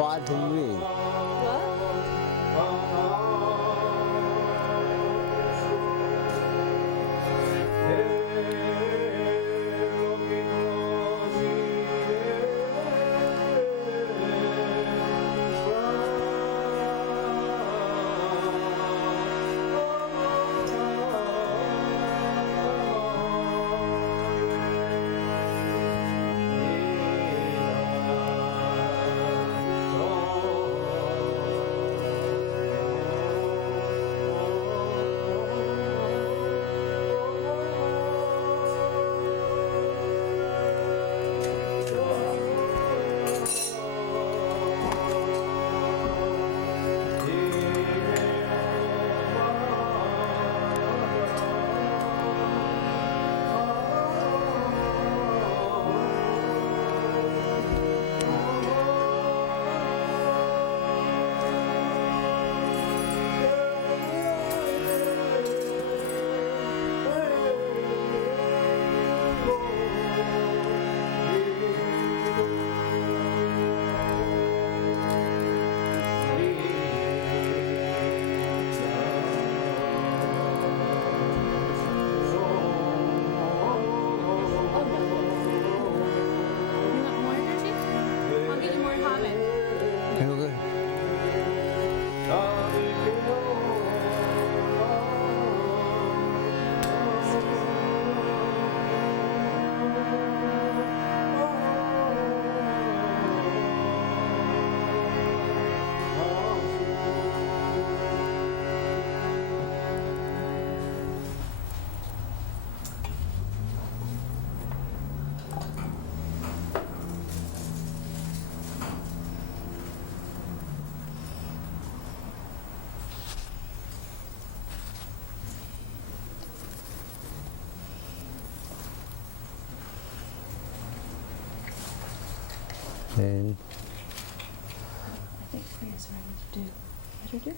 far to me. And I think Priya's ready to do. Let her do.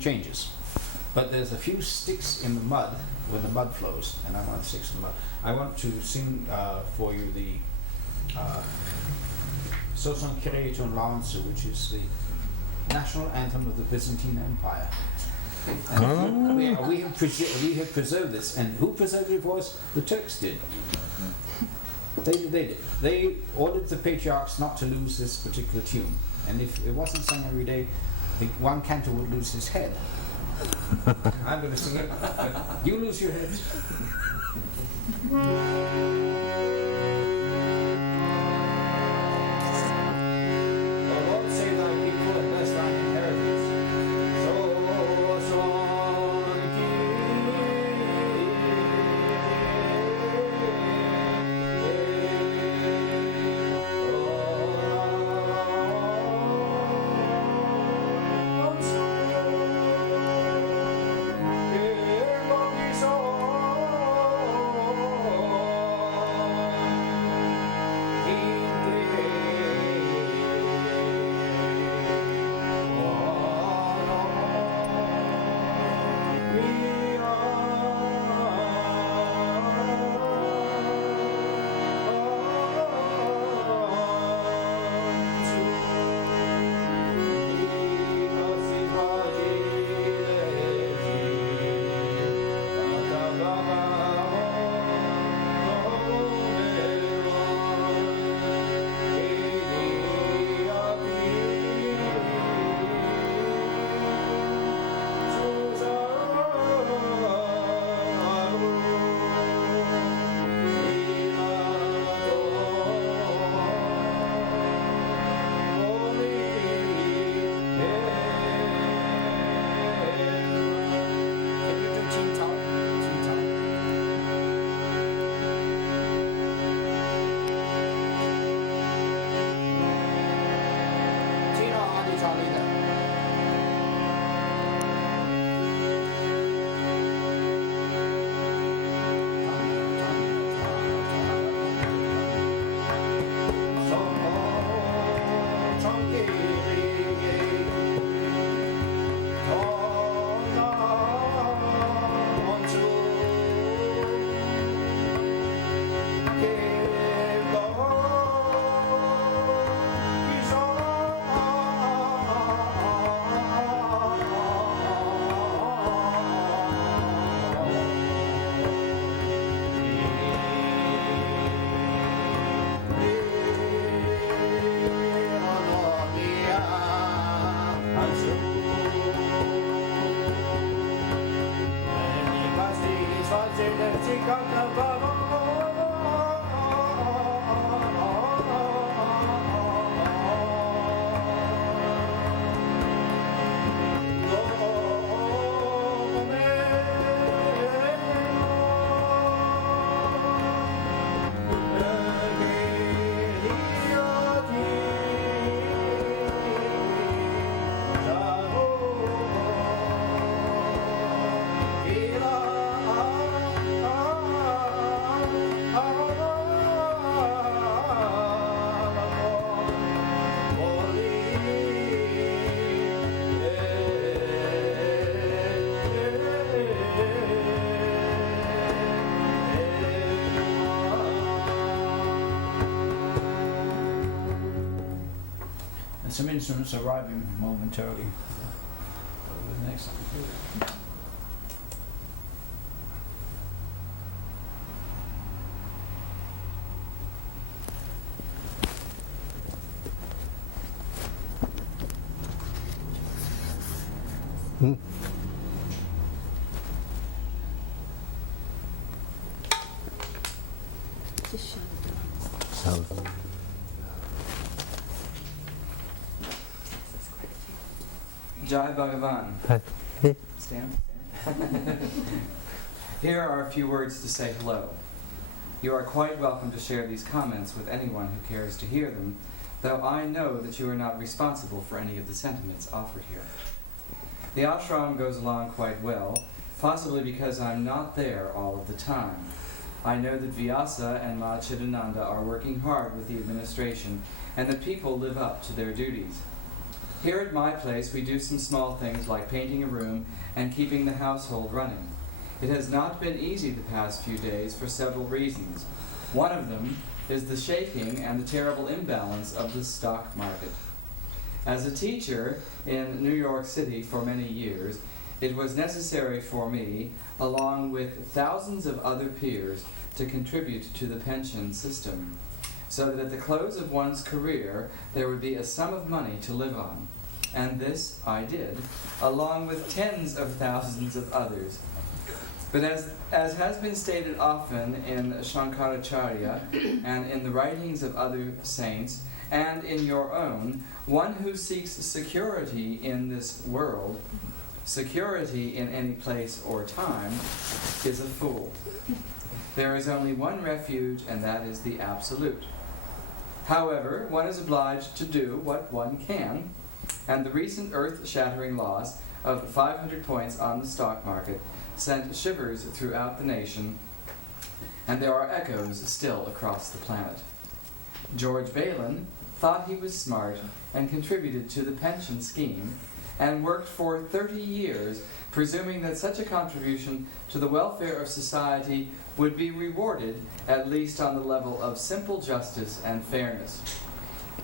Changes, but there's a few sticks in the mud when the mud flows, and I want sticks in the mud. I want to sing for you the Sosan Kireitun Lansu, which is the national anthem of the Byzantine Empire. And we have preserved this, and who preserved it for us? The Turks did. They did. They ordered the patriarchs not to lose this particular tune, and if it wasn't sung every day, I think one cantor would lose his head. I'm going to sing it, but you lose your head. O Lord, save thy people and bless thine inheritance. Some instruments arriving momentarily over the next. Just shut it down. Jai Bhagavan. Stand. Here are a few words to say hello. You are quite welcome to share these comments with anyone who cares to hear them, though I know that you are not responsible for any of the sentiments offered here. The ashram goes along quite well, possibly because I'm not there all of the time. I know that Vyasa and Ma Chidananda are working hard with the administration, and that people live up to their duties. Here at my place, we do some small things like painting a room and keeping the household running. It has not been easy the past few days for several reasons. One of them is the shaking and the terrible imbalance of the stock market. As a teacher in New York City for many years, it was necessary for me, along with thousands of other peers, to contribute to the pension system, so that at the close of one's career there would be a sum of money to live on. And this I did, along with tens of thousands of others. But as has been stated often in Shankaracharya and in the writings of other saints, and in your own, one who seeks security in this world, security in any place or time, is a fool. There is only one refuge, and that is the Absolute. However, one is obliged to do what one can, and the recent earth-shattering loss of 500 points on the stock market sent shivers throughout the nation, and there are echoes still across the planet. George Balin thought he was smart and contributed to the pension scheme, and worked for 30 years, presuming that such a contribution to the welfare of society would be rewarded, at least on the level of simple justice and fairness.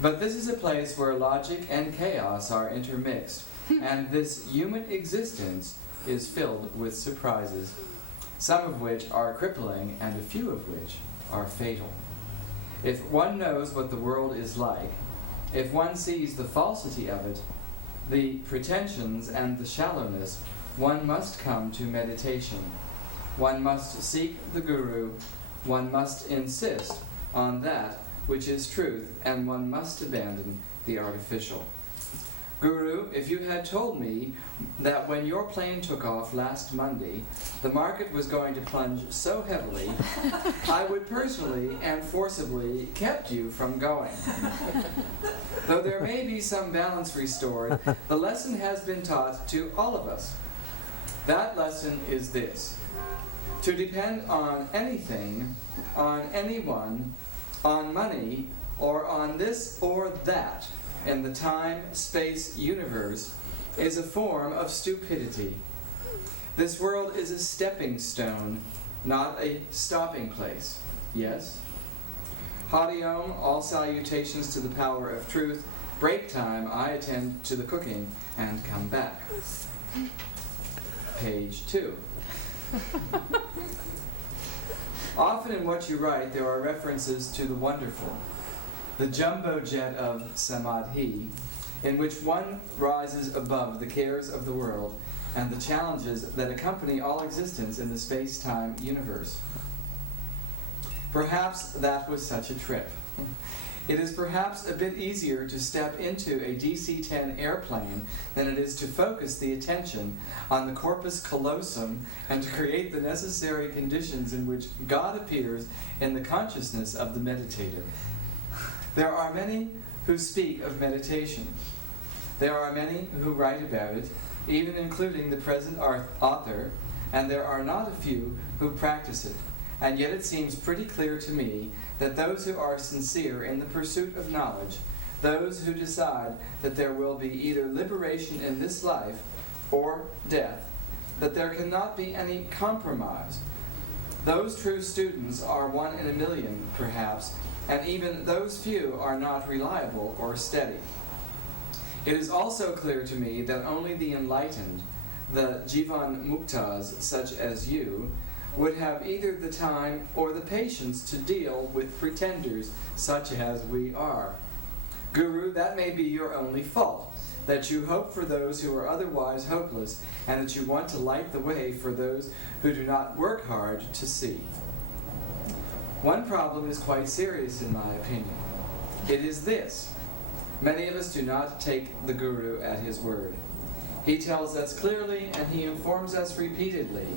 But this is a place where logic and chaos are intermixed, and this human existence is filled with surprises, some of which are crippling and a few of which are fatal. If one knows what the world is like, if one sees the falsity of it, the pretensions and the shallowness, one must come to meditation. One must seek the Guru, one must insist on that which is truth, and one must abandon the artificial. Guru, if you had told me that when your plane took off last Monday, the market was going to plunge so heavily, I would personally and forcibly kept you from going. Though there may be some balance restored, the lesson has been taught to all of us. That lesson is this: to depend on anything, on anyone, on money, or on this or that in the time-space universe is a form of stupidity. This world is a stepping stone, not a stopping place. Yes? Hari Om, all salutations to the power of truth. Break time, I attend to the cooking and come back. Page 2. Often in what you write there are references to the wonderful, the jumbo jet of Samadhi, in which one rises above the cares of the world and the challenges that accompany all existence in the space-time universe. Perhaps that was such a trip. It is perhaps a bit easier to step into a DC-10 airplane than it is to focus the attention on the corpus callosum and to create the necessary conditions in which God appears in the consciousness of the meditative. There are many who speak of meditation. There are many who write about it, even including the present author, and there are not a few who practice it. And yet it seems pretty clear to me that those who are sincere in the pursuit of knowledge, those who decide that there will be either liberation in this life or death, that there cannot be any compromise. Those true students are 1 in a million, perhaps, and even those few are not reliable or steady. It is also clear to me that only the enlightened, the Jivan Muktas such as you, would have either the time or the patience to deal with pretenders such as we are. Guru, that may be your only fault, that you hope for those who are otherwise hopeless, and that you want to light the way for those who do not work hard to see. One problem is quite serious in my opinion. It is this. Many of us do not take the Guru at his word. He tells us clearly, and he informs us repeatedly,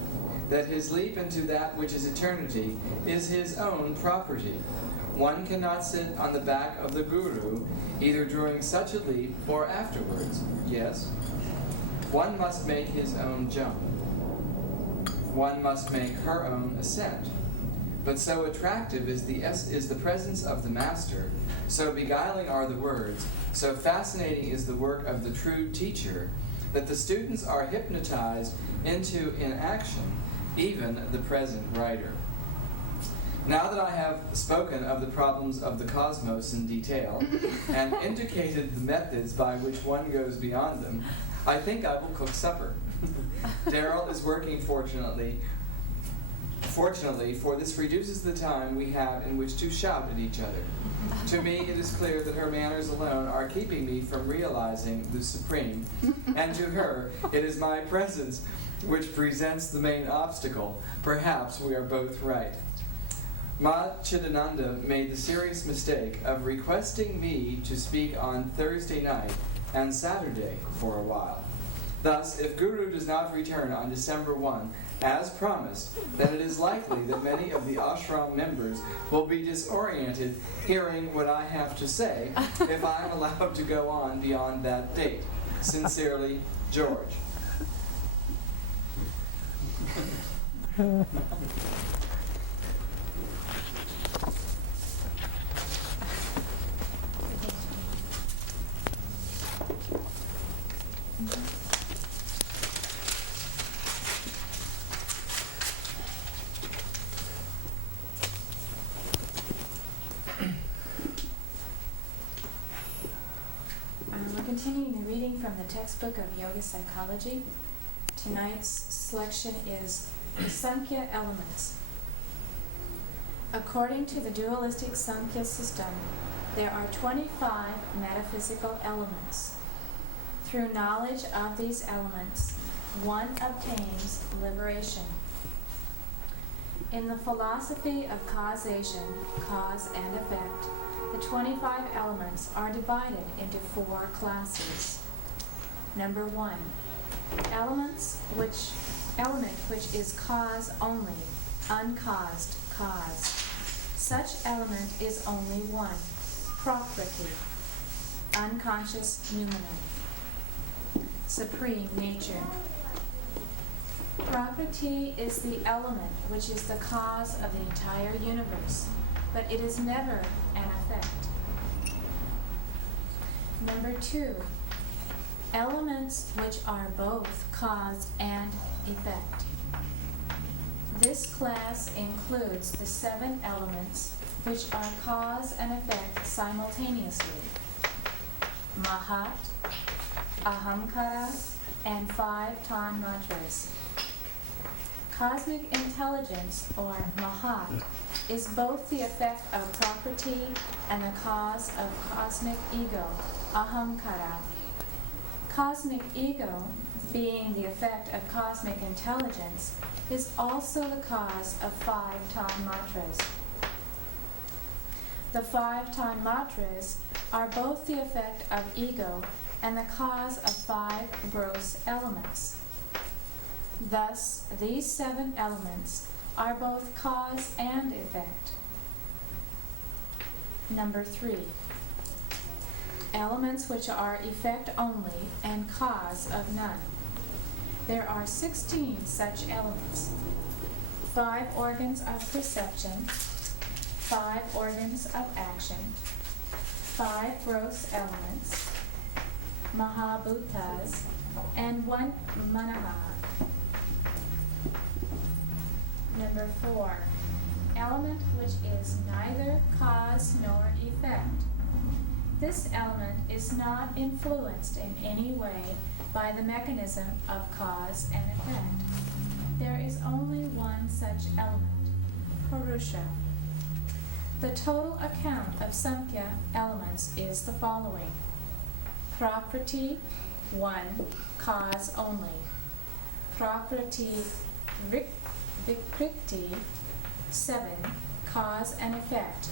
that his leap into that which is eternity is his own property. One cannot sit on the back of the Guru, either during such a leap or afterwards. Yes? One must make his own jump. One must make her own ascent. But so attractive is the presence of the Master, so beguiling are the words, so fascinating is the work of the true teacher, that the students are hypnotized into inaction, even the present writer. Now that I have spoken of the problems of the cosmos in detail, and indicated the methods by which one goes beyond them, I think I will cook supper. Daryl is working fortunately, for this reduces the time we have in which to shout at each other. To me, it is clear that her manners alone are keeping me from realizing the supreme, and to her, it is my presence which presents the main obstacle. Perhaps we are both right. Ma Chidananda made the serious mistake of requesting me to speak on Thursday night and Saturday for a while. Thus, if Guru does not return on December 1, as promised, then it is likely that many of the ashram members will be disoriented hearing what I have to say if I am allowed to go on beyond that date. Sincerely, George. We're continuing the reading from the textbook of Yoga Psychology. Tonight's selection is Sankhya Elements. According to the dualistic Sankhya system, there are 25 metaphysical elements. Through knowledge of these elements, one obtains liberation. In the philosophy of causation, cause and effect, the 25 elements are divided into 4 classes. Number 1, element which is cause only, uncaused cause. Such element is only one, Prakriti, unconscious noumenon, supreme nature. Prakriti is the element which is the cause of the entire universe, but it is never an effect. Number 2, elements which are both cause and effect. This class includes the 7 elements which are cause and effect simultaneously: Mahat, Ahamkara, and 5 Tanmatras. Cosmic intelligence, or Mahat, is both the effect of Prakriti and the cause of cosmic ego, Ahamkara. Cosmic ego, being the effect of cosmic intelligence, is also the cause of 5 Tanmatras. The 5 tanmatras are both the effect of ego and the cause of 5 gross elements. Thus, these 7 elements are both cause and effect. Number 3. Elements which are effect only and cause of none. There are 16 such elements. 5 organs of perception, 5 organs of action, 5 gross elements, Mahabhutas, and 1 Manaha. Number 4. Element which is neither cause nor effect. This element is not influenced in any way by the mechanism of cause and effect. There is only one such element, Purusha. The total account of Samkhya elements is the following. Prakriti, 1, cause only. Prakriti Vikriti, 7, cause and effect.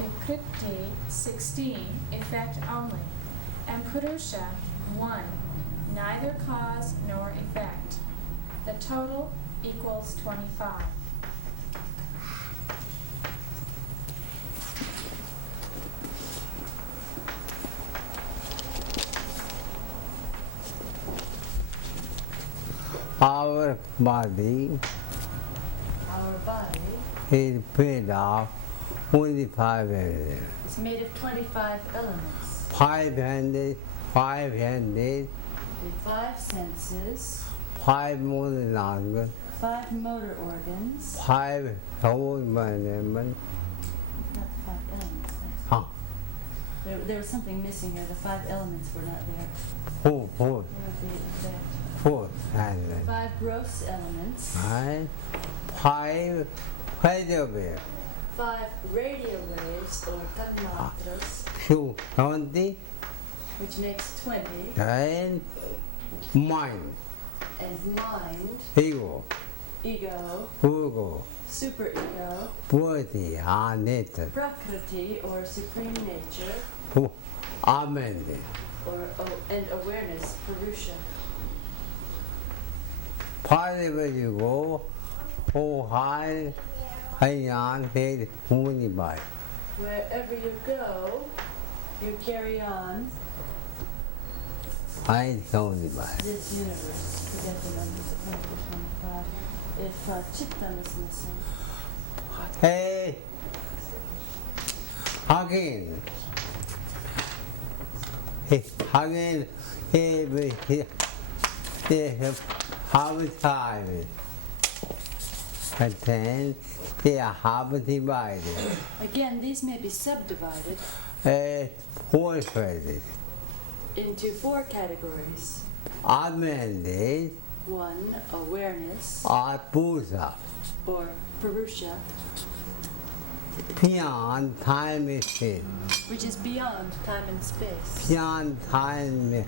Vikriti, 16, effect only. And Purusha, 1, neither cause nor effect. The total equals 25. Our body is made of only 5 elements. It's made of 25 elements. 5 handed, The 5 senses, 5 motor organs, 5 motor organs. 5 soul elements. Not the 5 elements. Huh? There was something missing here. The 5 elements were not there. Four They would be there. elements. 5 gross elements. Right? 5 feather waves. 5 radio waves or tanmatras, 20 which makes 20. and mind, And mind, ego, ego, ego, superego, body are nature, prakriti or supreme nature, amen. and awareness, purusha. Wherever you go, who high, hang on, head, only by. Wherever you go, you carry on I only by. this universe. Forget the numbers, 25. If Chittan is missing. Hey, again. Hey, again, half time. And then they are half divided. Again, these may be subdivided 4 phases. into 4 categories. Amended 1, awareness are Buddha. or purusha, Beyond time is space. which is beyond time and space. Beyond time,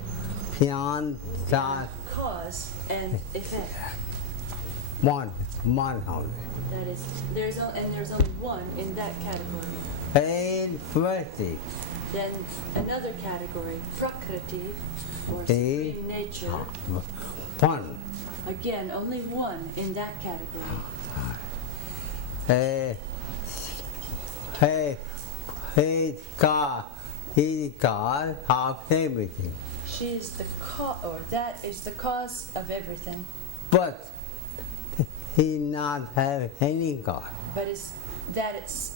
beyond that Cause and effect. one only. That is, there's only one in that category. 8 phases. Then another category, prakriti or Hey. supreme nature. 1. Again, only one in that category. God of everything. She is the cause, or that is the cause of everything. But he not have any God. But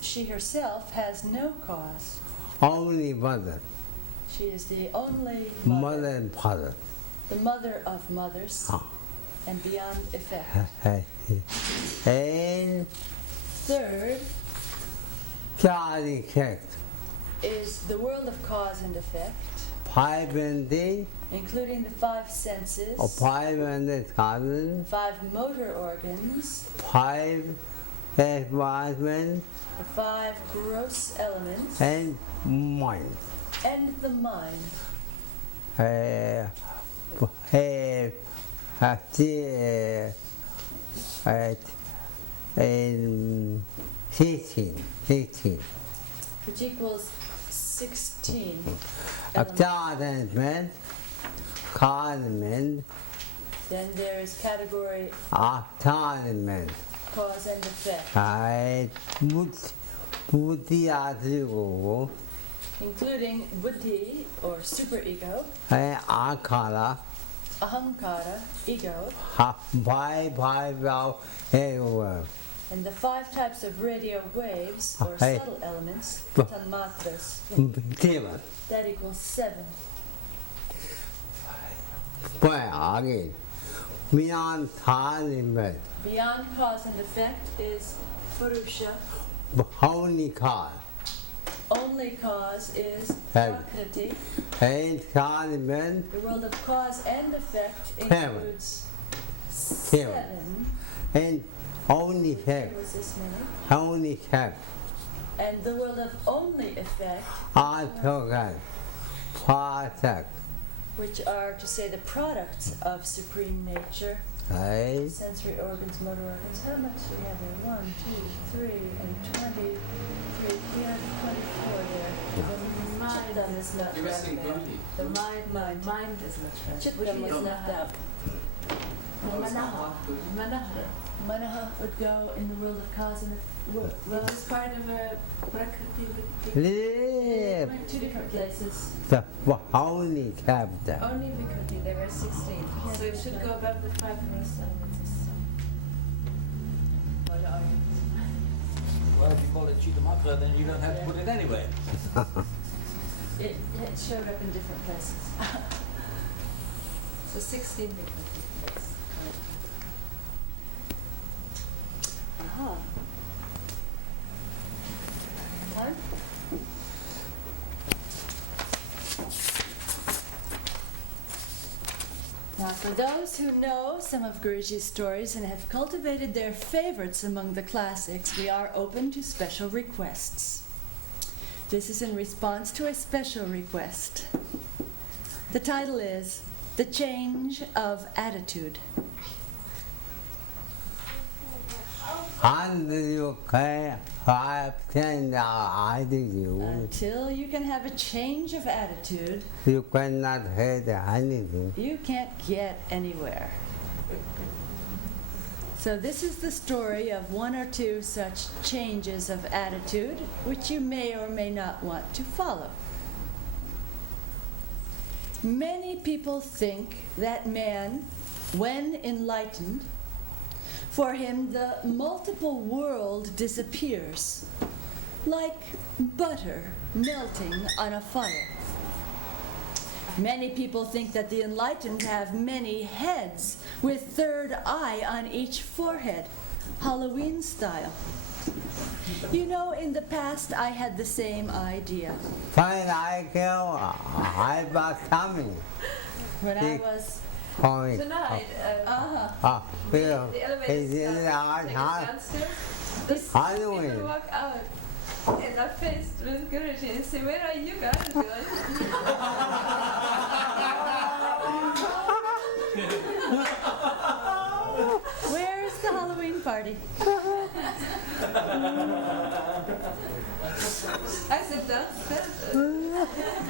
she herself has no cause. Only mother. She is the only Mother and father. the mother of mothers, Ah. and beyond effect. And Third God effect. is the world of cause and effect, 500 including the 5 senses, or 500,000, 5 motor organs, 5 advancement, the 5 gross elements, and mind. and the mind. and 16. Which equals 16 elements. Acknowledgement, condiment, Then there is category acknowledgement. cause and effect, 부디아지고, including buddhi or superego, 아카라, ahankara, ego, 바이바이바이 해요. and the 5 types of radio waves or Hey. subtle elements, Bu- tanmatras. 대만. That equals 7. again. Beyond condiment, Beyond cause and effect is purusha. only cause. Only cause is Hey. prakriti. And condiment, The world of cause and effect Heaven. includes Heaven. 7. and only There effect. was this many. Only effect. And the world of only effect, Article. Project. which are to say the products of supreme nature, Right? sensory organs, motor organs. How much do we have here? 1, 2, 3, and 23. We have 24 there. Chittam is not You're missing right there. Buddhi. The mind is not right. Chittam is left out. Manaha. Manaha would go in the world of cause and effect. Well, it's part of a Prakriti. Live. Two different places. The only capital. Only Vikruti, there were 16. So it should go above the 5 rest elements. Well, if you call it Chittamatra, then you don't have to put it anywhere. It showed up in different places. So 16 Vikruti. Aha. Time? Now, for those who know some of Guruji's stories and have cultivated their favorites among the classics, we are open to special requests. This is in response to a special request. The title is The Change of Attitude. Until Until you can have a change of attitude, you cannot have anything. you can't get anywhere. So this is the story of 1 or 2 such changes of attitude, which you may or may not want to follow. Many people think that man, when enlightened, for him the multiple world disappears, like butter melting on a fire. Many people think that the enlightened have many heads, with third eye on each forehead, Halloween style. You know, in the past I had the same idea. Fine, I go. I was coming. When I was Coming. Tonight, The the elevator is in starts our taking us house. downstairs. These Halloween. people walk out and are faced with Guruji and say, "Where are you guys going?" Where's the Halloween party? I said, "Downstairs."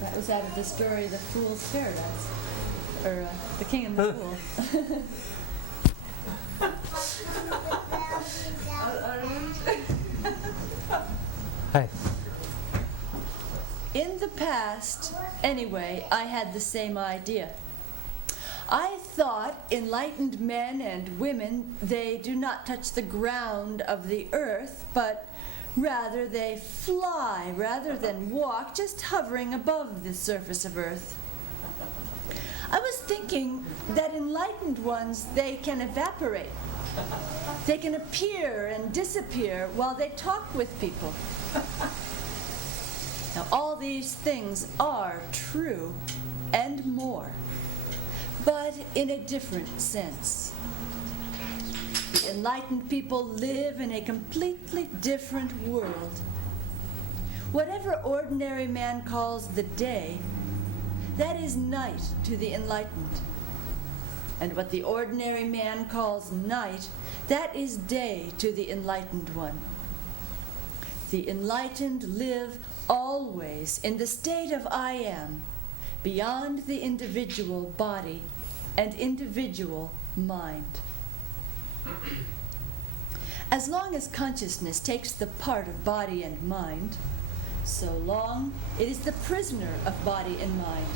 That was out of the story The Fool's Paradise, or The King and the Fool. Hey. In the past, anyway, I had the same idea. I thought enlightened men and women, they do not touch the ground of the earth, but rather they fly rather than walk, just hovering above the surface of earth. I was thinking that enlightened ones, they can evaporate. They can appear and disappear while they talk with people. Now, all these things are true and more, but in a different sense. The enlightened people live in a completely different world. Whatever ordinary man calls the day, that is night to the enlightened. And what the ordinary man calls night, that is day to the enlightened one. The enlightened live always in the state of I am, beyond the individual body and individual mind. As long as consciousness takes the part of body and mind, so long it is the prisoner of body and mind.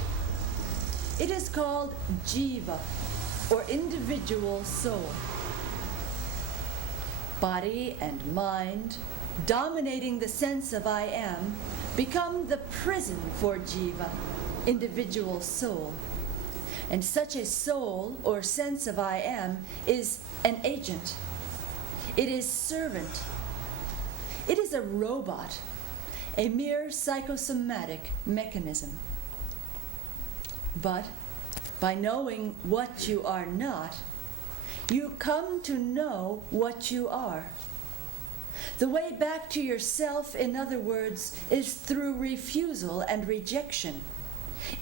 It is called jiva, or individual soul. Body and mind, dominating the sense of I am, become the prison for jiva, individual soul. And such a soul or sense of I am is an agent. It is servant. It is a robot, a mere psychosomatic mechanism. But by knowing what you are not, you come to know what you are. The way back to yourself, in other words, is through refusal and rejection.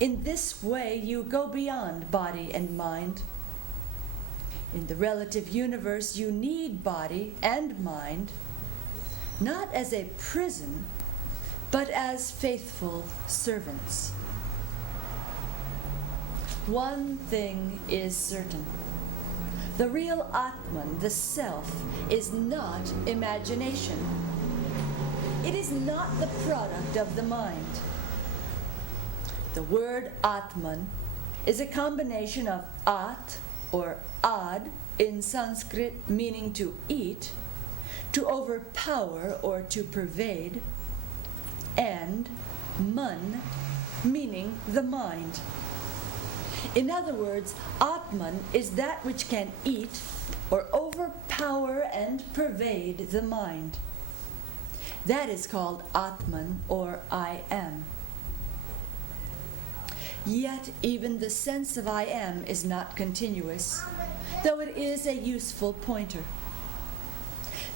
In this way, you go beyond body and mind. In the relative universe, you need body and mind, not as a prison, but as faithful servants. One thing is certain. The real Atman, the self, is not imagination. It is not the product of the mind. The word Atman is a combination of At, or Ad, in Sanskrit meaning to eat, to overpower or to pervade, and Man, meaning the mind. In other words, Atman is that which can eat or overpower and pervade the mind. That is called Atman, or I am. Yet even the sense of I am is not continuous, though it is a useful pointer.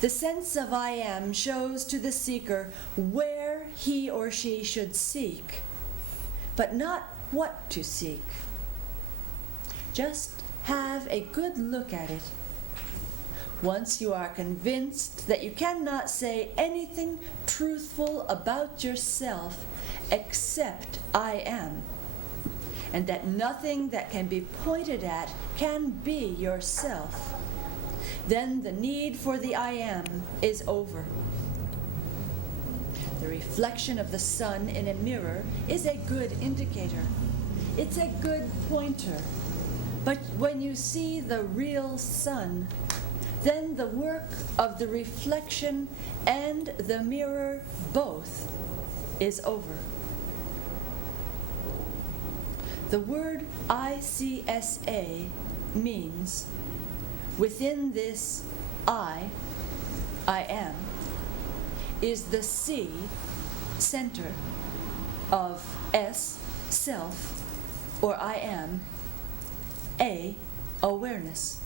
The sense of I am shows to the seeker where he or she should seek, but not what to seek. Just have a good look at it. Once you are convinced that you cannot say anything truthful about yourself except I am, and that nothing that can be pointed at can be yourself, then the need for the I am is over. The reflection of the sun in a mirror is a good indicator. It's a good pointer. But when you see the real sun, then the work of the reflection and the mirror both is over. The word ICSA means within this I am, is the C, center, of S, self, or I am, A, awareness.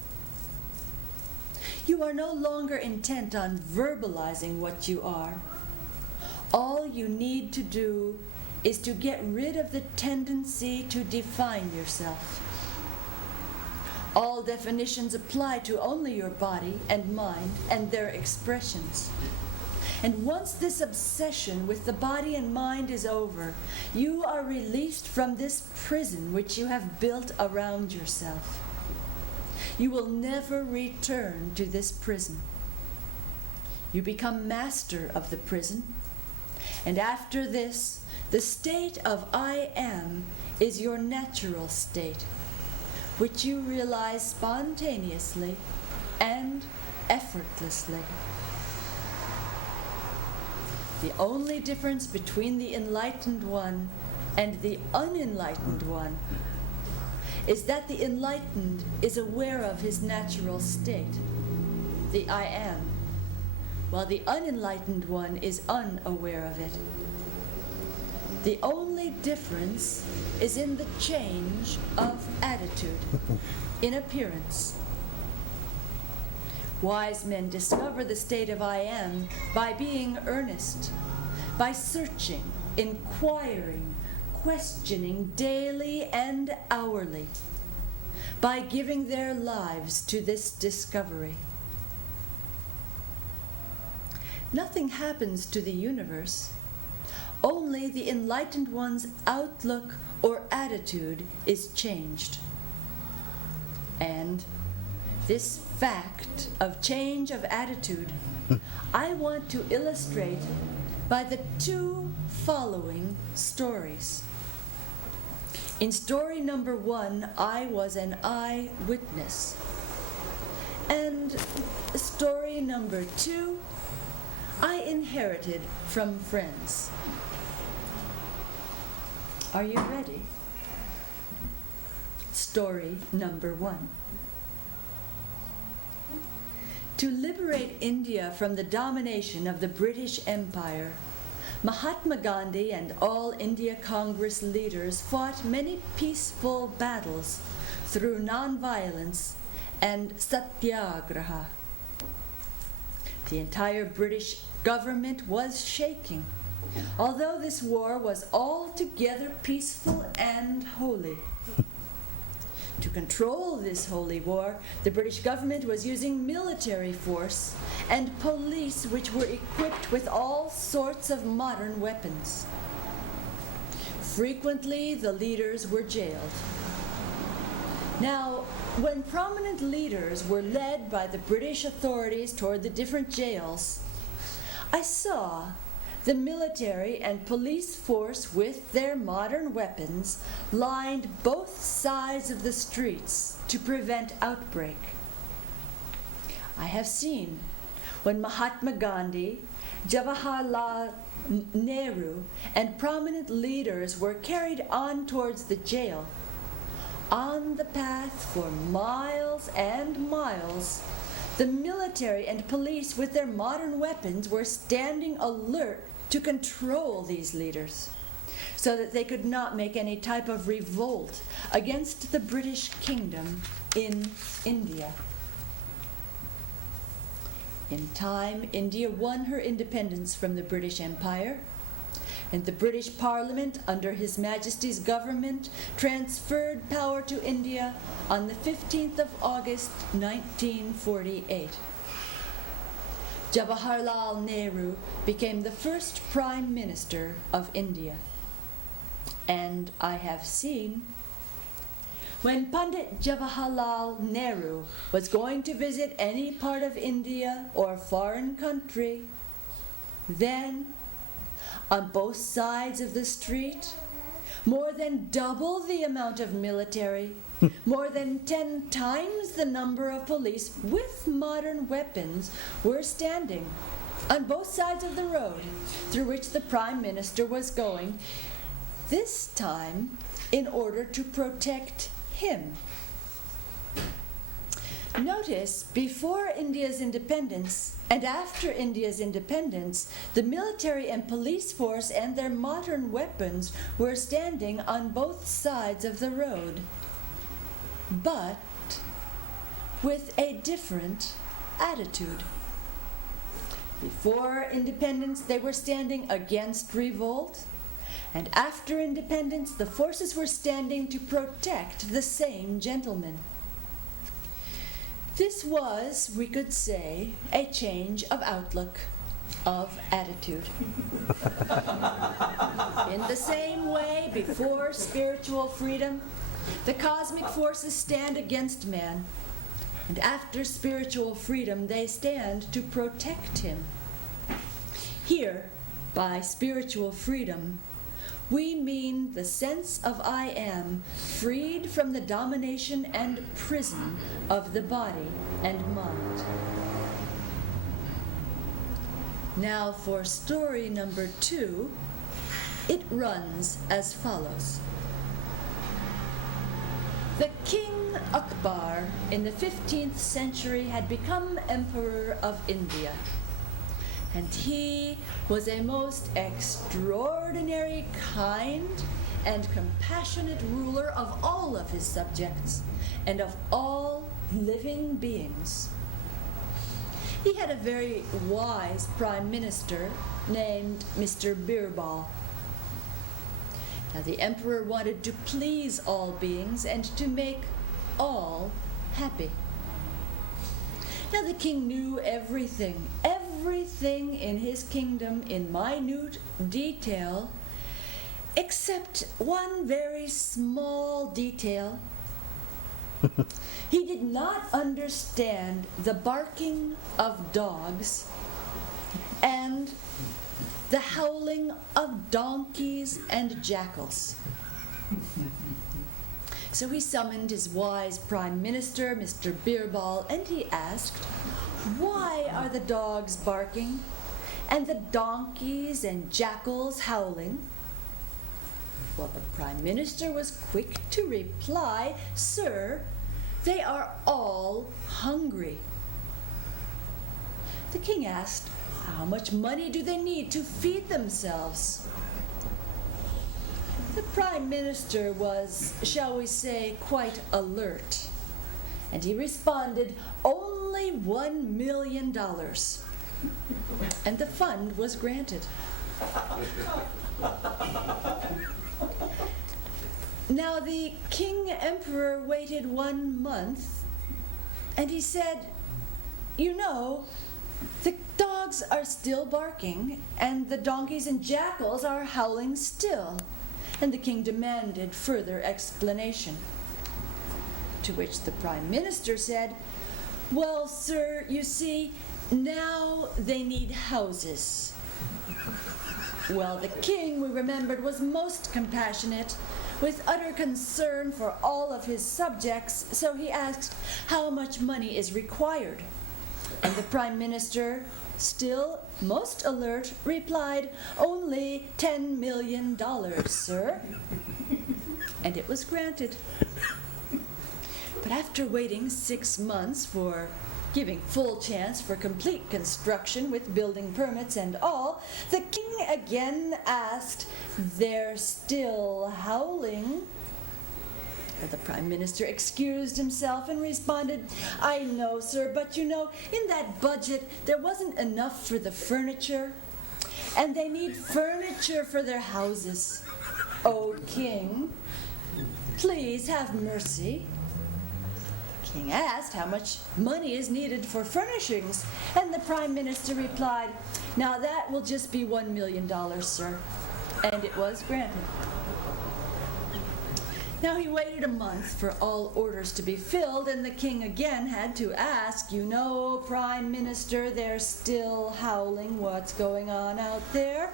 You are no longer intent on verbalizing what you are. All you need to do is to get rid of the tendency to define yourself. All definitions apply to only your body and mind and their expressions. And once this obsession with the body and mind is over, you are released from this prison which you have built around yourself. You will never return to this prison. You become master of the prison, and after this, the state of I am is your natural state, which you realize spontaneously and effortlessly. The only difference between the enlightened one and the unenlightened one is that the enlightened is aware of his natural state, the I am, while the unenlightened one is unaware of it. The only difference is in the change of attitude, in appearance. Wise men discover the state of I am by being earnest, by searching, inquiring, questioning daily and hourly, by giving their lives to this discovery. Nothing happens to the universe. Only the enlightened one's outlook or attitude is changed. And this fact of change of attitude, I want to illustrate by the two following stories. In story number 1, I was an eyewitness. And story number 2, I inherited from friends. Are you ready? Story number 1. To liberate India from the domination of the British Empire, Mahatma Gandhi and all India Congress leaders fought many peaceful battles through nonviolence and satyagraha. The entire British government was shaking, although this war was altogether peaceful and holy. To control this holy war, the British government was using military force and police which were equipped with all sorts of modern weapons. Frequently, the leaders were jailed. Now, when prominent leaders were led by the British authorities toward the different jails, I saw the military and police force with their modern weapons lined both sides of the streets to prevent outbreak. I have seen when Mahatma Gandhi, Jawaharlal Nehru, and prominent leaders were carried on towards the jail. On the path for miles and miles, the military and police with their modern weapons were standing alert to control these leaders so that they could not make any type of revolt against the British Kingdom in India. In time, India won her independence from the British Empire, and the British Parliament, under His Majesty's government, transferred power to India on the 15th of August, 1948. Jawaharlal Nehru became the first Prime Minister of India. And I have seen when Pandit Jawaharlal Nehru was going to visit any part of India or foreign country, then on both sides of the street, more than double the amount of military, more than 10 times the number of police with modern weapons were standing on both sides of the road through which the Prime Minister was going, this time in order to protect him. Notice, before India's independence and after India's independence, the military and police force and their modern weapons were standing on both sides of the road, but with a different attitude. Before independence, they were standing against revolt, and after independence, the forces were standing to protect the same gentlemen. This was, we could say, a change of outlook, of attitude. In the same way, before spiritual freedom, the cosmic forces stand against man, and after spiritual freedom, they stand to protect him. Here, by spiritual freedom, we mean the sense of I am, freed from the domination and prison of the body and mind. Now for story number 2, it runs as follows. The King Akbar in the 15th century had become Emperor of India. And he was a most extraordinary, kind, and compassionate ruler of all of his subjects and of all living beings. He had a very wise prime minister named Mr. Birbal. Now, the emperor wanted to please all beings and to make all happy. Now, the king knew everything in his kingdom in minute detail, except one very small detail. He did not understand the barking of dogs and the howling of donkeys and jackals. So he summoned his wise prime minister, Mr. Birbal, and he asked, "Why are the dogs barking and the donkeys and jackals howling?" Well, the prime minister was quick to reply, "Sir, they are all hungry." The king asked, "How much money do they need to feed themselves?" The prime minister was, shall we say, quite alert, and he responded, "Only $1 million." And the fund was granted. Now the king emperor waited 1 month, and he said, "You know, the dogs are still barking, and the donkeys and jackals are howling still." And the king demanded further explanation. To which the prime minister said, "Well, sir, you see, now they need houses." Well, the king, we remembered, was most compassionate, with utter concern for all of his subjects, so he asked how much money is required. And the prime minister, still most alert, replied, "Only $10 million, sir." And it was granted. But after waiting 6 months for giving full chance for complete construction with building permits and all, the king again asked, "They're still howling?" Well, the prime minister excused himself and responded, "I know, sir, but you know, in that budget there wasn't enough for the furniture, and they need furniture for their houses. O king, please have mercy." The king asked how much money is needed for furnishings, and the prime minister replied, "Now that will just be $1 million, sir." And it was granted. Now he waited a month for all orders to be filled, and the king again had to ask, "You know, prime minister, they're still howling. What's going on out there?"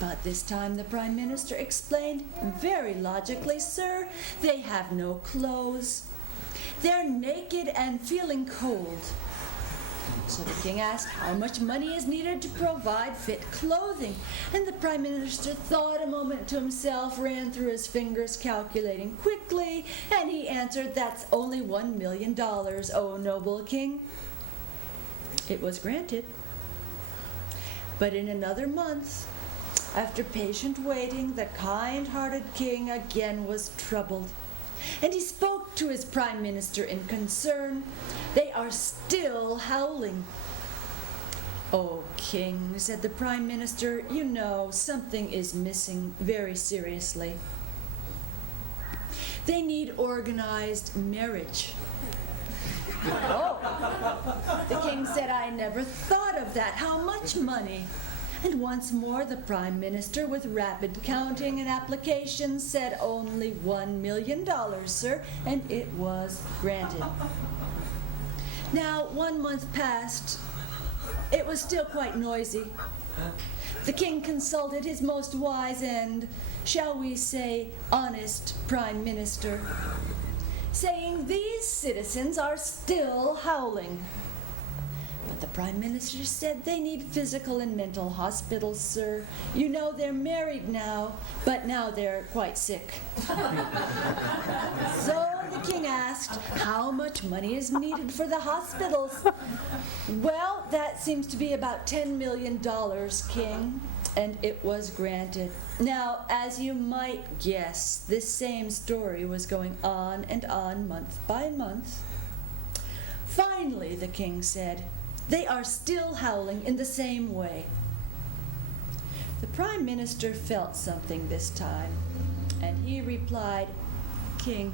But this time the prime minister explained very logically, "Sir, they have no clothes. They're naked and feeling cold." So the king asked how much money is needed to provide fit clothing. And the prime minister thought a moment to himself, ran through his fingers, calculating quickly, and he answered, "That's only $1 million, O noble king." It was granted. But in another month, after patient waiting, the kind-hearted king again was troubled. And he spoke to his prime minister in concern. "They are still howling." "O king," said the prime minister, "you know something is missing very seriously. They need organized marriage." "Oh," the king said, "I never thought of that. How much money?" And once more the prime minister, with rapid counting and application, said, "Only $1 million, sir," and it was granted. Now 1 month passed. It was still quite noisy. The king consulted his most wise and, shall we say, honest prime minister, saying, "These citizens are still howling." But the prime minister said, "They need physical and mental hospitals, sir. You know, they're married now, but now they're quite sick." So the king asked, "How much money is needed for the hospitals?" "Well, that seems to be about $10 million, king." And it was granted. Now, as you might guess, this same story was going on and on, month by month. Finally, the king said, they are still howling in the same way. The Prime Minister felt something this time, and he replied, "King,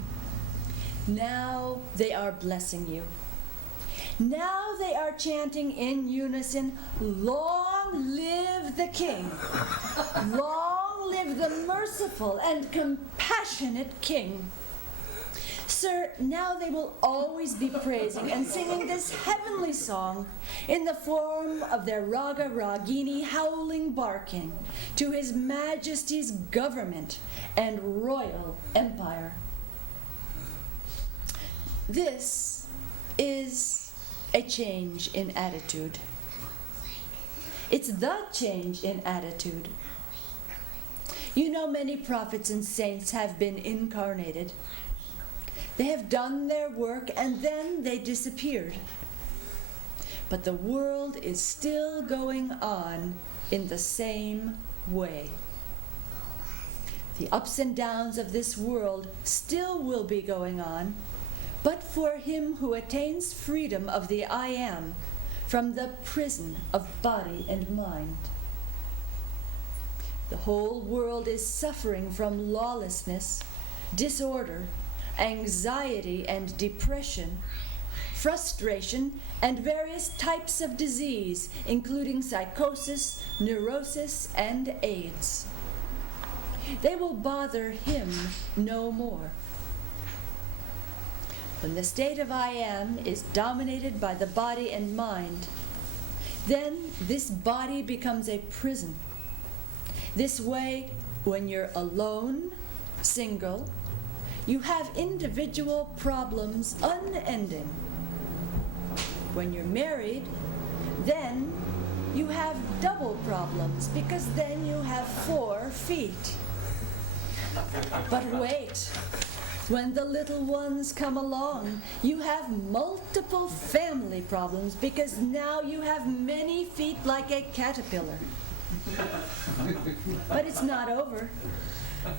now they are blessing you. Now they are chanting in unison, 'Long live the King! Long live the merciful and compassionate King!' Sir, now they will always be praising and singing this heavenly song in the form of their Raga Ragini howling barking to His Majesty's government and royal empire." This is a change in attitude. It's the change in attitude. You know, many prophets and saints have been incarnated. They have done their work and then they disappeared. But the world is still going on in the same way. The ups and downs of this world still will be going on, but for him who attains freedom of the I Am from the prison of body and mind. The whole world is suffering from lawlessness, disorder, anxiety and depression, frustration, and various types of disease, including psychosis, neurosis, and AIDS. They will bother him no more. When the state of I Am is dominated by the body and mind, then this body becomes a prison. This way, when you're alone, single, you have individual problems unending. When you're married, then you have double problems because then you have 4 feet. But wait, when the little ones come along, you have multiple family problems because now you have many feet like a caterpillar. But it's not over.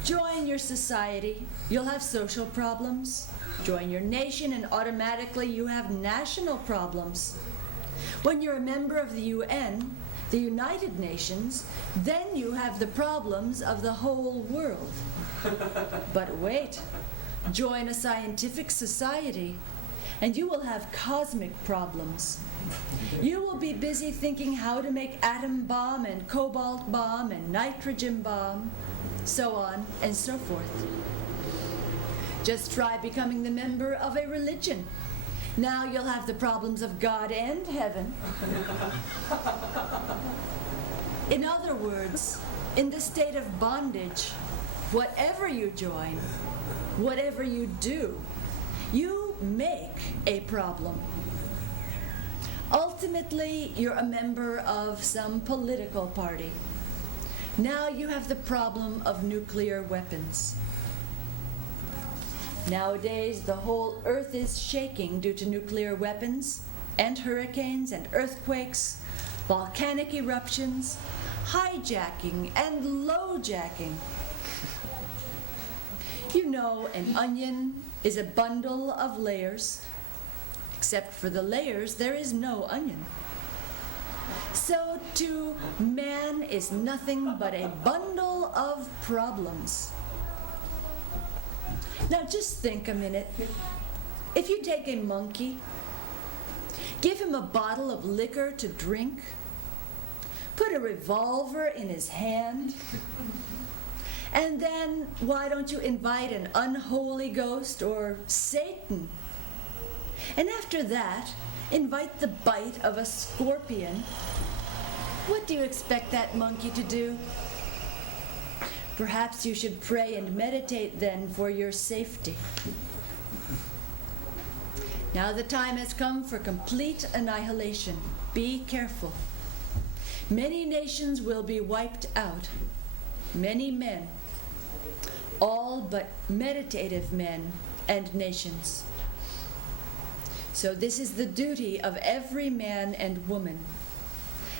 Join your society, you'll have social problems. Join your nation and automatically you have national problems. When you're a member of the UN, the United Nations, then you have the problems of the whole world. But wait, join a scientific society and you will have cosmic problems. You will be busy thinking how to make atom bomb and cobalt bomb and nitrogen bomb, so on and so forth. Just try becoming the member of a religion. Now you'll have the problems of God and heaven. In other words, in the state of bondage, whatever you join, whatever you do, you make a problem. Ultimately, you're a member of some political party. Now you have the problem of nuclear weapons. Nowadays, the whole earth is shaking due to nuclear weapons, and hurricanes and earthquakes, volcanic eruptions, hijacking and lowjacking. You know, an onion is a bundle of layers. Except for the layers, there is no onion. So too, man is nothing but a bundle of problems. Now just think a minute. If you take a monkey, give him a bottle of liquor to drink, put a revolver in his hand, and then why don't you invite an unholy ghost or Satan? And after that, invite the bite of a scorpion. What do you expect that monkey to do? Perhaps you should pray and meditate then for your safety. Now the time has come for complete annihilation. Be careful. Many nations will be wiped out. Many men. All but meditative men and nations. So this is the duty of every man and woman,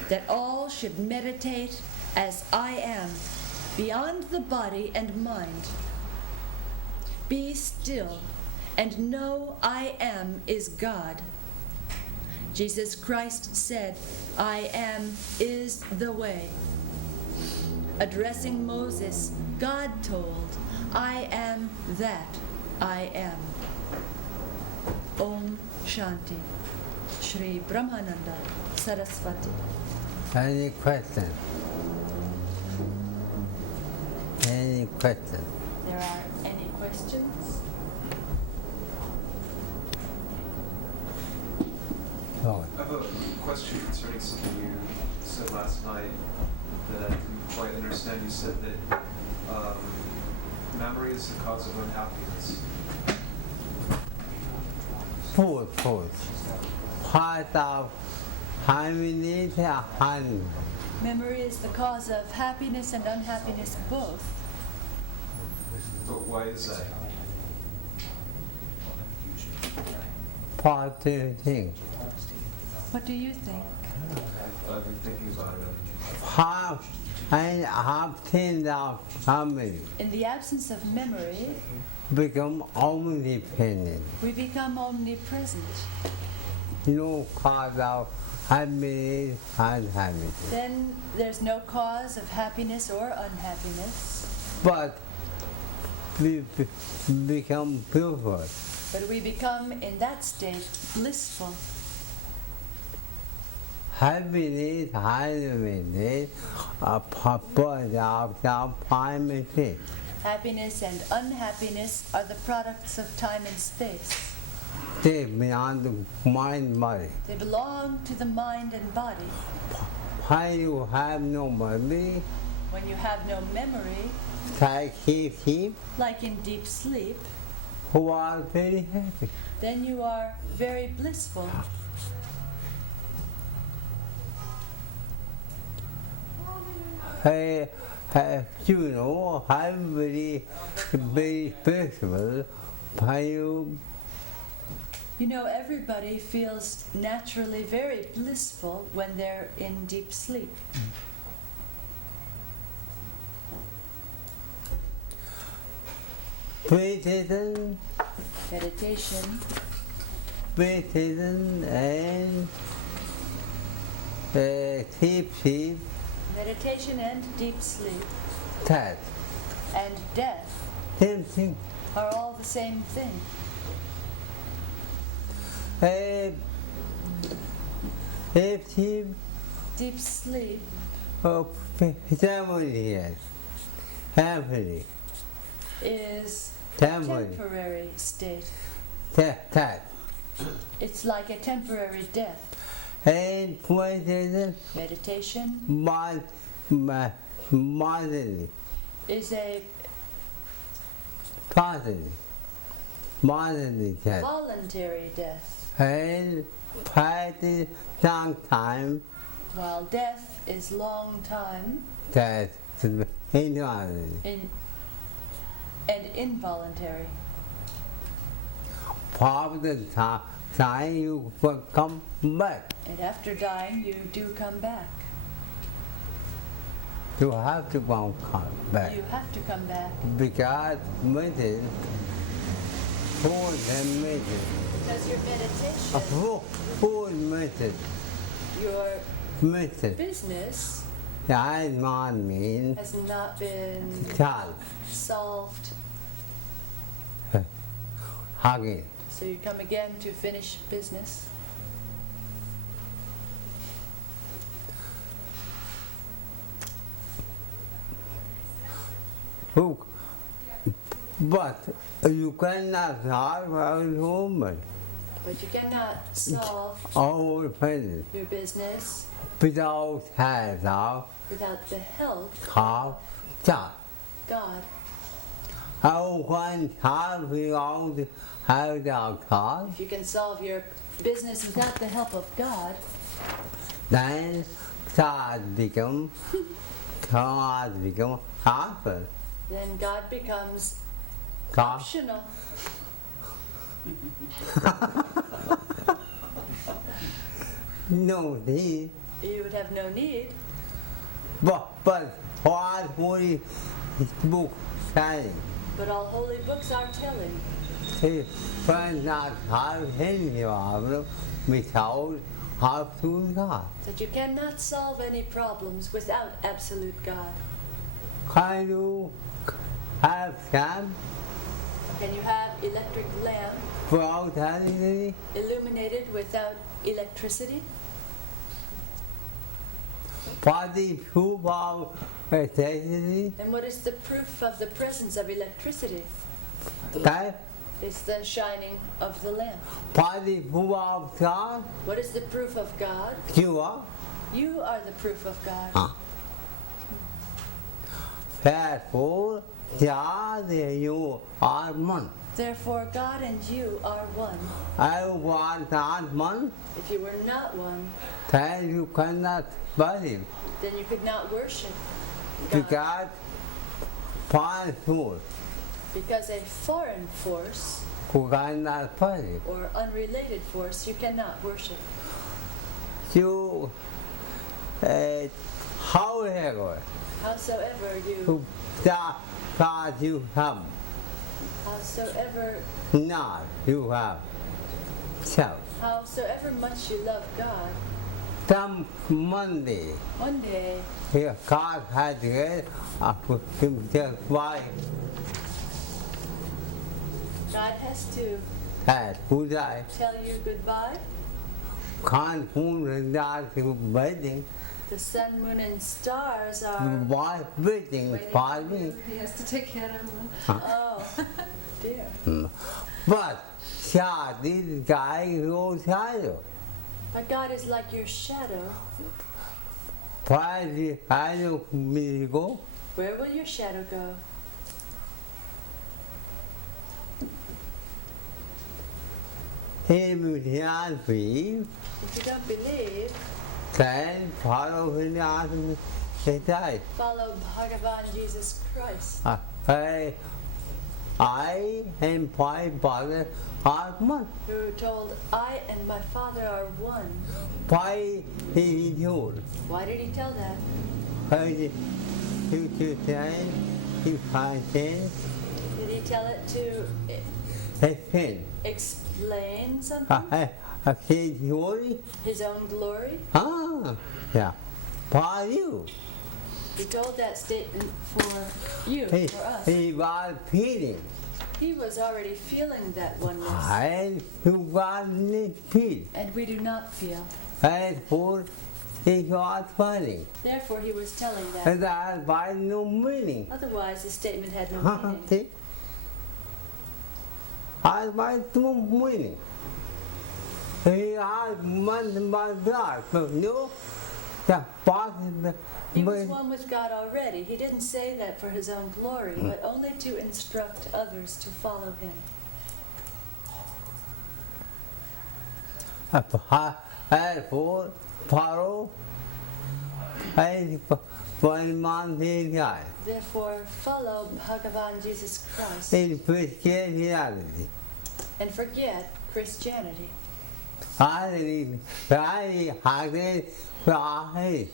that all should meditate as I am, beyond the body and mind. Be still and know I am is God. Jesus Christ said, "I am is the way." Addressing Moses, God told, "I am that I am." Om Shanti. Shri Brahmananda Sarasvati. Any question? Any question? There are any questions? Oh, I have a question concerning something you said last night that I didn't quite understand. You said that memory is the cause of unhappiness. food. Part of happiness and Memory is the cause of happiness and unhappiness both. But why is that? positive thing. What do you think? I've been thinking about it. Half things of harmony In the absence of memory, become omnipresent. we become omnipresent. No cause of happiness and happiness. Then there's no cause of happiness or unhappiness, But we become beautiful. but we become in that state blissful. Happiness are part of time and space. Happiness and unhappiness are the products of time and space. They belong to mind body. They belong to the mind and body. When you have no body, When you have no memory, keep, like in deep sleep, who are very happy. then you are very blissful. You know, I'm very spiritual. You know, everybody feels naturally very blissful when they're in deep sleep. Meditation and deep sleep, Meditation and deep sleep that and death same thing. are all the same thing. Deep sleep Deep sleep of family, yes. Happily. is Temporary. temporary state. That. It's like a temporary death. And meditation, Meditation moderately, is a positive, moderately death. voluntary death, And practice long time while death is long time that involuntary. and involuntary. For the time you will come back. And after dying, you do come back. You have to come back. You have to come back. Because meditation, food and meditation, Because your meditation, food meditation, your meditation. business That man means has not been child, solved. hugging. So you come again to finish business. Look, but you cannot solve our human, But you cannot solve our presence your business without help without the help of God. God. How can solve without the help of God? If you can solve your business without the help of God, Then God become helper. then God becomes God. optional. No need. You would have no need. But what holy book saying? But all holy books are telling. He cannot have any problem without absolute God. That you cannot solve any problems without absolute God. Can you have sun Can you have electric lamp without energy? illuminated without electricity? What is proof of electricity? And what is the proof of the presence of electricity? That It's the shining of the lamp. what is proof of God? What is the proof of God? You are. You are the proof of God. Therefore, God and you are one. Therefore, God and you are one. I was not one, If you were not one, then you cannot worship. then you could not worship God. Because one fool Because a foreign force who cannot worship. or unrelated force you cannot worship. You, however, Howsoever who that you have howsoever not, you have self. howsoever much you love God, Some Monday, one day here God had to himself why God has to had who died. tell you goodbye. Can't fool that waiting. The sun, moon, and stars are. Why waiting for me? He has to take care of them. Oh, dear. But God is guy who shadow. But God is like your shadow. Why did shadow me go? Where will your shadow go? He will not believe, If you don't believe, then follow him out he died. follow Bhagavan Jesus Christ. I and my father are one. Who told, I and my Father are one. Why he told? Why did he tell that? Why did he say he finds Did he tell it to his sin? explain something? His glory? His own glory? Ah, yeah. For you. He told that statement for you, He, for us. he was feeling. He was already feeling that oneness. And you was not feel. And we do not feel. And for he was feeling. Therefore, he was telling that. And that was no meaning. Otherwise, the statement had no meaning. See? I was no meaning. He had one God, but no, the possible. He was one with God already. He didn't say that for his own glory, but only to instruct others to follow him. Therefore, follow and one man guy Therefore, follow Bhagavan Jesus Christ in Christianity. and forget Christianity.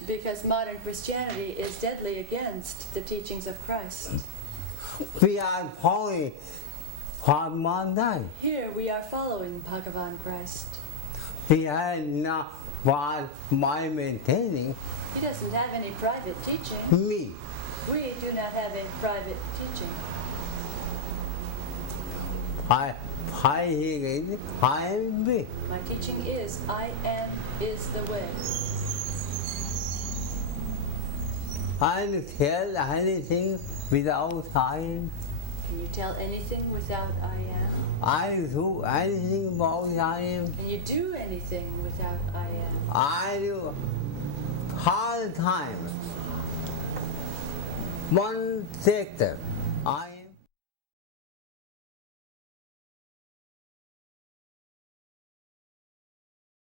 Because modern Christianity is deadly against the teachings of Christ. We are following Brahmananda. Here we are following Bhagavan Christ. We are not what my maintaining He doesn't have any private teaching. me. We do not have a private teaching. I am me. My teaching is, I am is the way. I tell anything without I am. Can you tell anything without I am? I do anything without I am. Can you do anything without I am? I do all the time. One sector. I